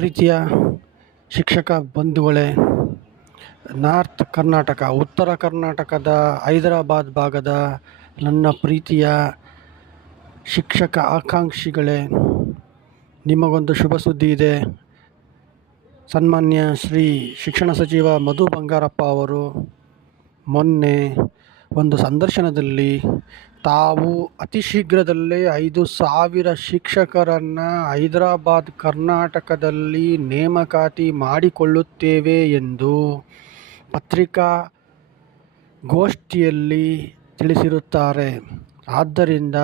ಪ್ರೀತಿಯ ಶಿಕ್ಷಕ ಬಂಧುಗಳೇ, ನಾರ್ತ್ ಕರ್ನಾಟಕ, ಉತ್ತರ ಕರ್ನಾಟಕದ ಹೈದರಾಬಾದ್ ಭಾಗದ ನನ್ನ ಪ್ರೀತಿಯ ಶಿಕ್ಷಕ ಆಕಾಂಕ್ಷಿಗಳೇ, ನಿಮಗೊಂದು ಶುಭ ಸುದ್ದಿ ಇದೆ. ಸನ್ಮಾನ್ಯ ಶ್ರೀ ಶಿಕ್ಷಣ ಸಚಿವ ಮಧು ಬಂಗಾರಪ್ಪ ಅವರು ಮೊನ್ನೆ ಒಂದು ಸಂದರ್ಶನದಲ್ಲಿ ತಾವು ಅತಿ ಶೀಘ್ರದಲ್ಲೇ ಐದು ಸಾವಿರ ಶಿಕ್ಷಕರನ್ನು ಹೈದರಾಬಾದ್, ಕರ್ನಾಟಕದಲ್ಲಿ ನೇಮಕಾತಿ ಮಾಡಿಕೊಳ್ಳುತ್ತೇವೆ ಎಂದು ಪತ್ರಿಕಾ ಗೋಷ್ಠಿಯಲ್ಲಿ ತಿಳಿಸಿರುತ್ತಾರೆ. ಆದ್ದರಿಂದ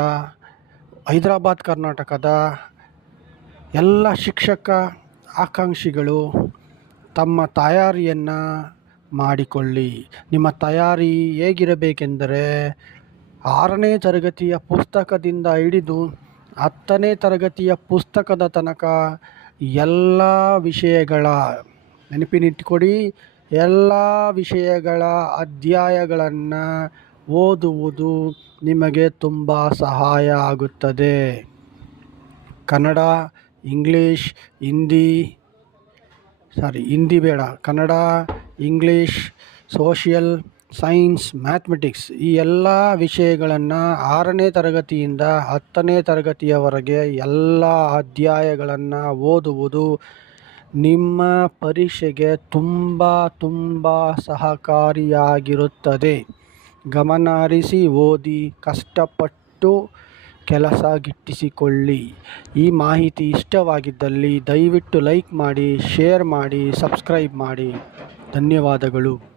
ಹೈದರಾಬಾದ್, ಕರ್ನಾಟಕದ ಎಲ್ಲ ಶಿಕ್ಷಕ ಆಕಾಂಕ್ಷಿಗಳು ತಮ್ಮ ತಯಾರಿಯನ್ನು ಮಾಡಿಕೊಳ್ಳಿ. ನಿಮ್ಮ ತಯಾರಿ ಹೇಗಿರಬೇಕೆಂದರೆ ಆರನೇ ತರಗತಿಯ ಪುಸ್ತಕದಿಂದ ಹಿಡಿದು ಹತ್ತನೇ ತರಗತಿಯ ಪುಸ್ತಕದ ತನಕ ಎಲ್ಲ ವಿಷಯಗಳ ನೆನಪಿನಿಟ್ಟುಕೊಡಿ ಎಲ್ಲ ವಿಷಯಗಳ ಅಧ್ಯಾಯಗಳನ್ನು ಓದುವುದು ನಿಮಗೆ ತುಂಬ ಸಹಾಯ ಆಗುತ್ತದೆ. ಕನ್ನಡ, ಇಂಗ್ಲೀಷ್, ಹಿಂದಿ ಸಾರಿ ಹಿಂದಿ ಬೇಡ, Kannada, English social science, mathematics ಈ ಎಲ್ಲ ವಿಷಯಗಳನ್ನು ಆರನೇ ತರಗತಿಯಿಂದ ಹತ್ತನೇ ತರಗತಿಯವರೆಗೆ ಎಲ್ಲ ಅಧ್ಯಾಯಗಳನ್ನು ಓದುವುದು ನಿಮ್ಮ ಪರೀಕ್ಷೆಗೆ ತುಂಬ ತುಂಬ ಸಹಕಾರಿಯಾಗಿರುತ್ತದೆ. ಗಮನ ಹರಿಸಿ ಓದಿ, ಕಷ್ಟಪಟ್ಟು ಕೆಲಸ ಗಿಟ್ಟಿಸಿಕೊಳ್ಳಿ. ಈ ಮಾಹಿತಿ ಇಷ್ಟವಾಗಿದ್ದಲ್ಲಿ ದಯವಿಟ್ಟು ಲೈಕ್ ಮಾಡಿ, ಶೇರ್ ಮಾಡಿ, ಸಬ್ಸ್ಕ್ರೈಬ್ ಮಾಡಿ. ಧನ್ಯವಾದಗಳು.